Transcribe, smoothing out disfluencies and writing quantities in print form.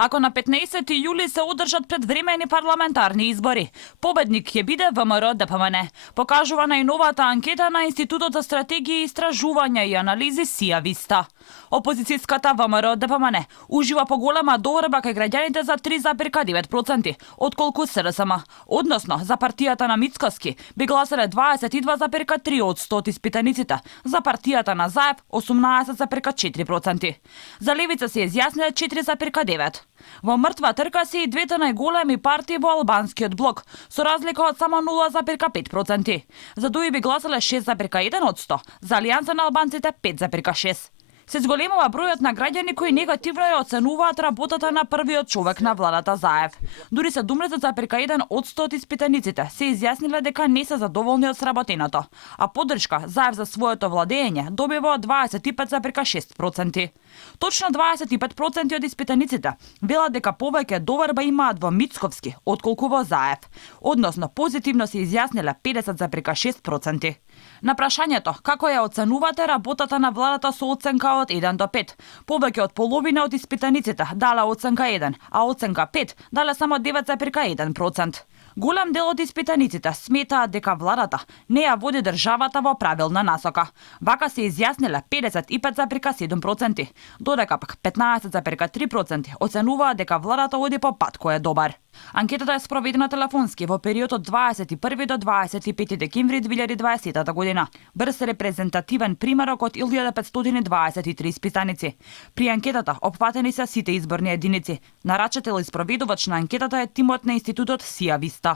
Ако на 15 јули се одржат предвремени парламентарни избори, победник ќе биде ВМРО ДПМН, покажува најновата анкета на Институтот за стратегија и истражувања и анализи Сија Виста. Опозицијската ВМРО ДПМН ужива поголема доверба кај граѓаните за 3,9%, отколку СРСМ, односно за партијата на Мицкоски би гласале 22,3% од испитаниците, за партијата на Заев 18,4%. За левица се изјасниле 4,9%. Во мртва трка се и двете најголеми партии во албанскиот блок, со разлика од само 0,5%. За ДУИ би гласале 6,1%, за Алијанса на албанците 5,6%. Се зголемува бројот на граѓани кои негативно ја оценуваат работата на првиот човек на владата Заев. Дури 17,1% од испитаниците се изјасниле дека не се задоволни од сработеното, а поддршка Заев за своето владење добива од 25,6%. Точно 25% од испитаниците велат дека повеќе доверба имаат во Мицковски отколку во Заев, односно позитивно се изјасниле 50,6%. На прашањето како ја оценувате работата на владата со оценка од 1 до 5, повеќе од половина од испитаниците дала оценка 1, а оценка 5 дала само 9,1%. Голем дел од испитаниците сметаат дека владата не ја води државата во правилна насока. Вака се изјасниле 55,7%, додека пак 15,3% оценуваат дека владата оди по пат кој е добар. Анкетата е спроведена телефонски во период од 21 до 25 декември 2020 година. Брз репрезентативен примерок од 1523 испитаници. При анкетата опфатени се сите изборни единици. Нарачател и спроведувач на анкетата е тимот на Институтот Сија Виста.